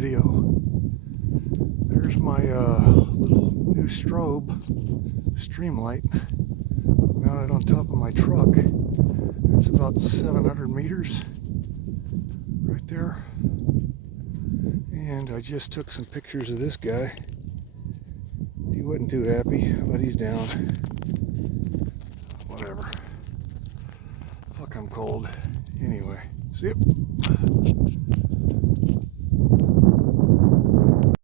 video. There's my little new strobe streamlight mounted on top of my truck. It's about 700 meters right there. And I just took some pictures of this guy. He wasn't too happy, but he's down. Whatever. Fuck, I'm cold. Anyway, see ya.